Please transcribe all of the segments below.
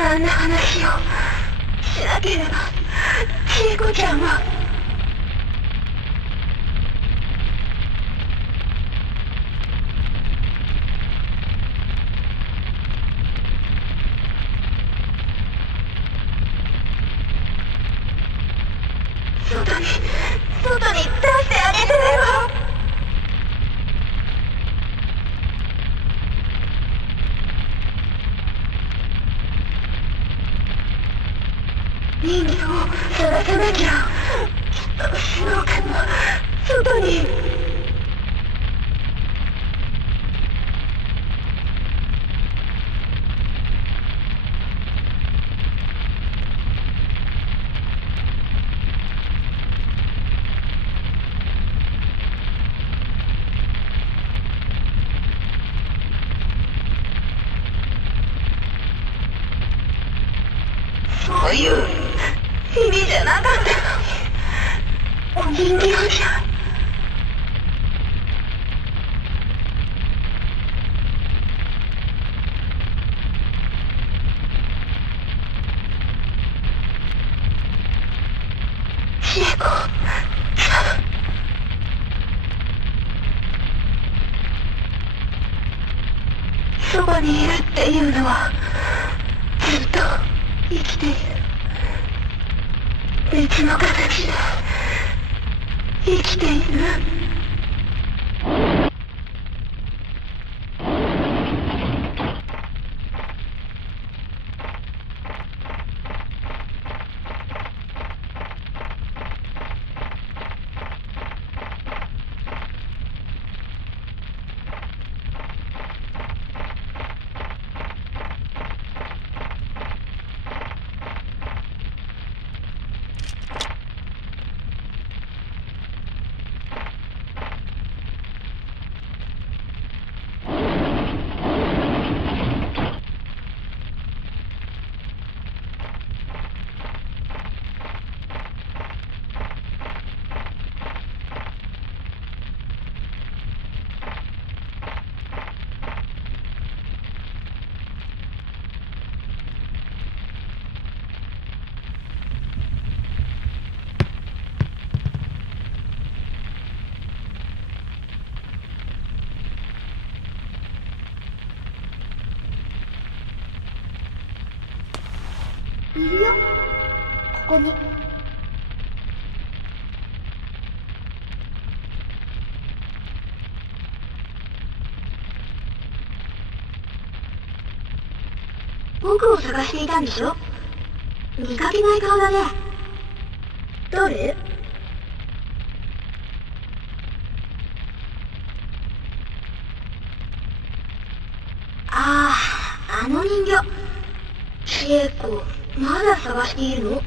あんな話をしなければ千恵子ちゃんは。外に出してあげてれば。人魚を探さなきゃ。きっとシュノー君も外に。そういう意味じゃなかったのに。お人形じゃ。千恵子ちゃん。そばにいるっていうのはずっと生きている。別の形で生きている。いるよ、ここに。僕を探していたんでしょ。見かけない顔だね。誰？ああ、あの人形。千恵子、まだ探しているの？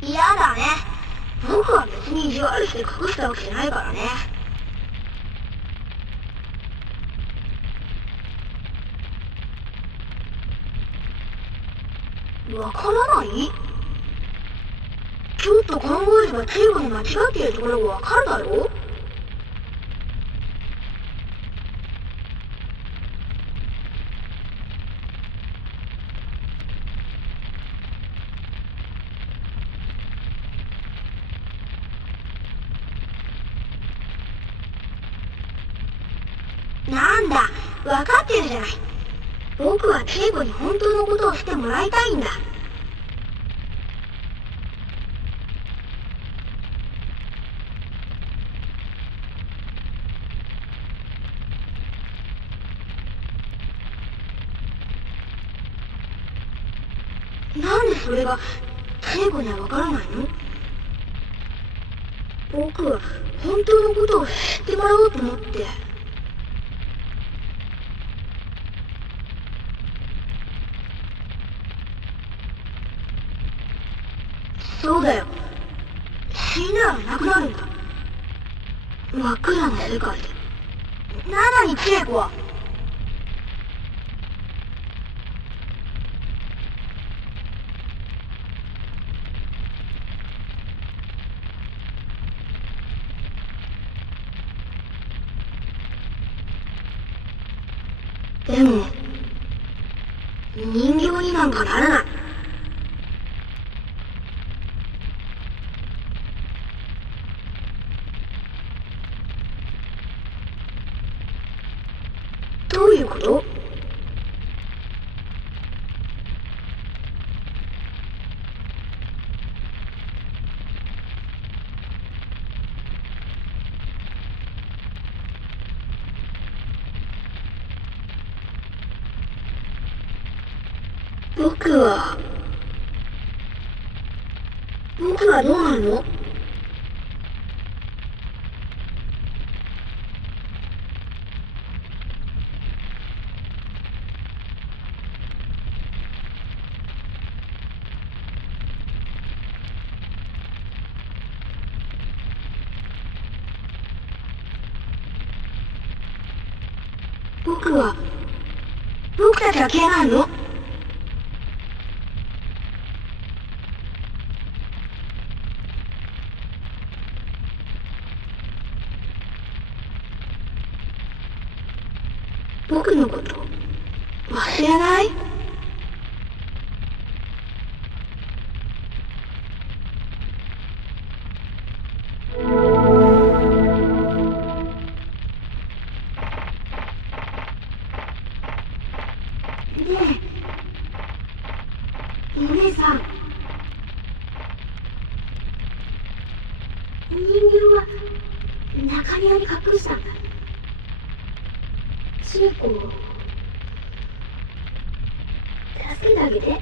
嫌だね。僕は別に意地悪して隠したわけじゃないからね。わからない？ちょっと考えれば千恵子に間違っているところもわかるだろう？なんだ、わかってるじゃない。僕は恵子に本当のことをしてもらいたいんだ。なんでそれが恵子にはわからないの？僕は本当のことを知ってもらおうと思って。そうだよ。死んだらなくなるんだ。真っ暗な世界で。なのに恵子は。でも、人形になんかならない。どういうこと？僕はどうなるの？僕たちは消えないの？僕のこと忘れない？ねえ、お姉さん。人形は中庭に隠したんだ。恵子を助けてあげて。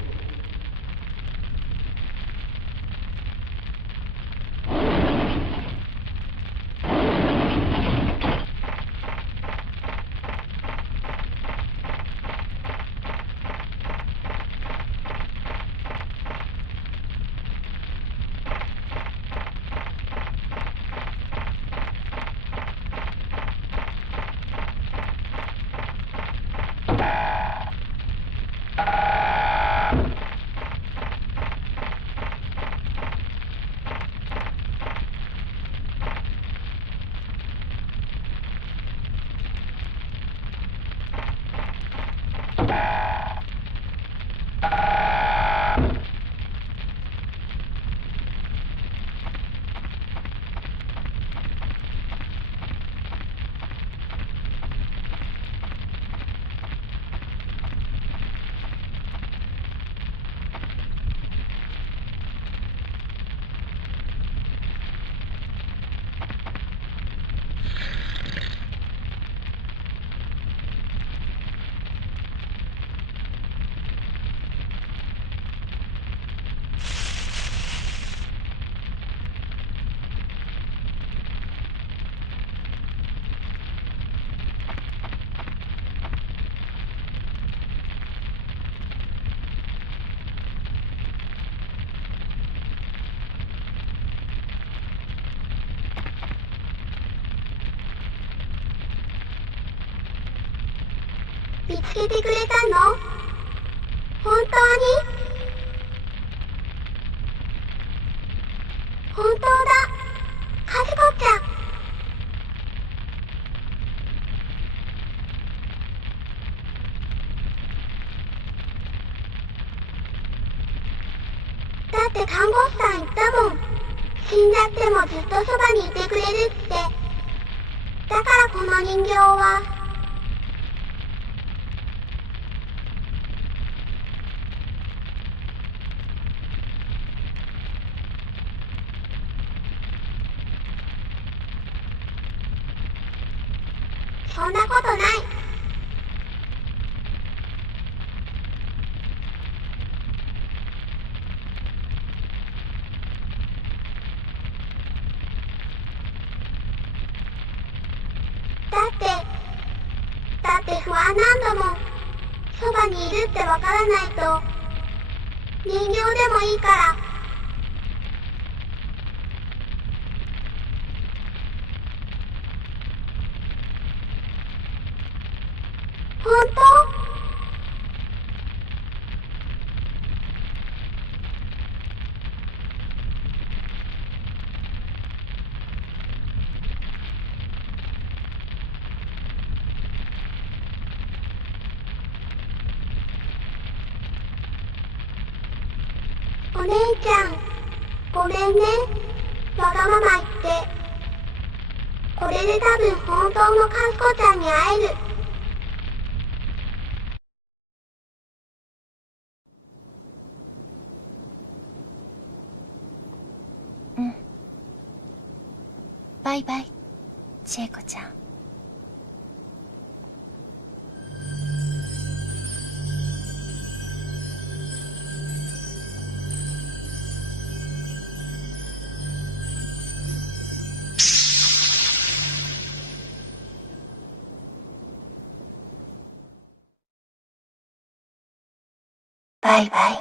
見つけてくれたの？本当に？本当だ、かずこちゃん。だって看護師さん言ったもん。死んじゃってもずっとそばにいてくれるって。だからこの人形はそんなことない。だって不安何度もそばにいるってわからないと、人形でもいいから。本当？お姉ちゃん、ごめんね。わがまま言って。これで多分本当のかすこちゃんに会える。うん。バイバイ、千恵子ちゃん。バイバイ。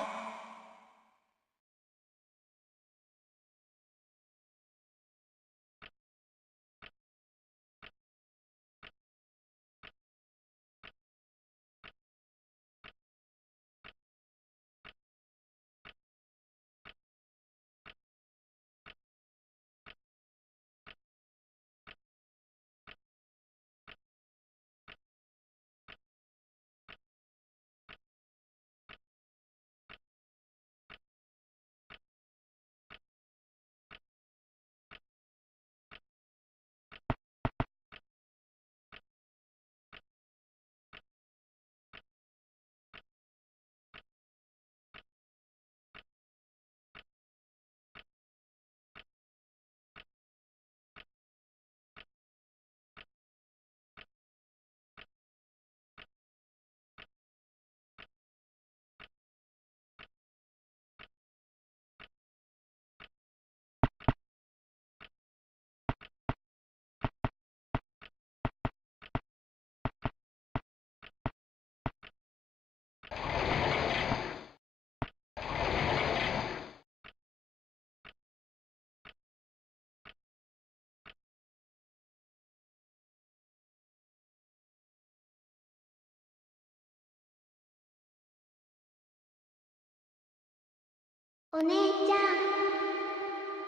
お姉ちゃん、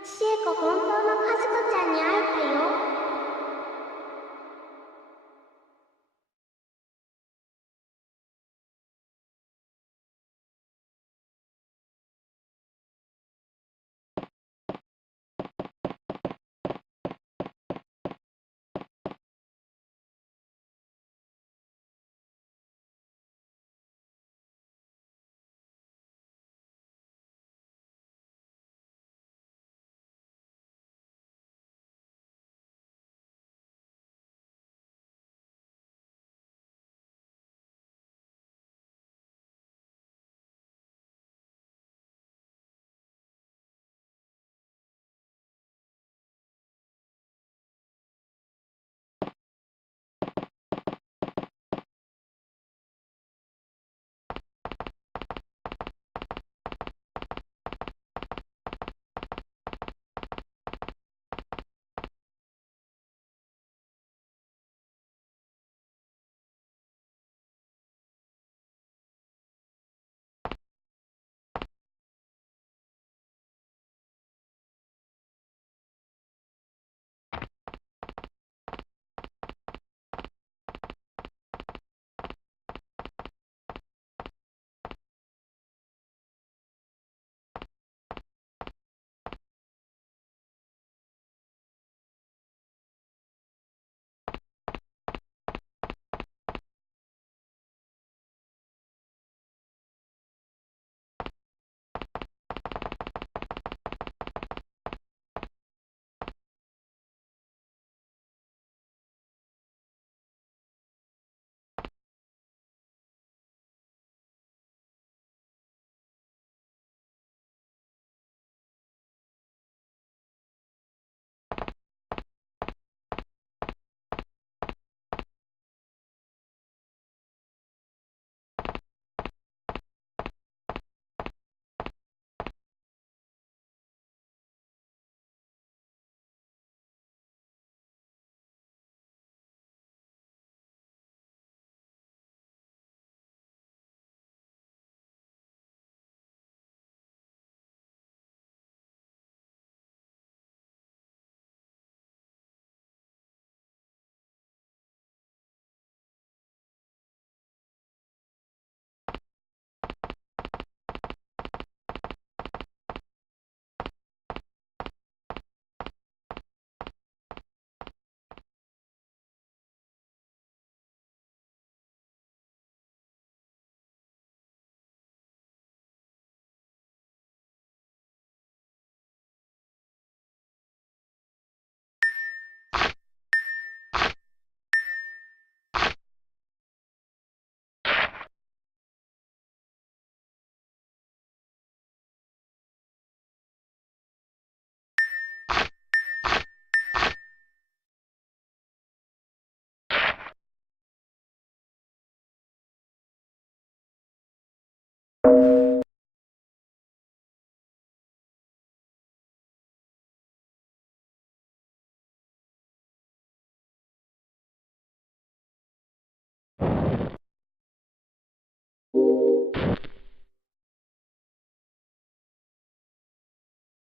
千恵子本当のかずこちゃんに会えたよ。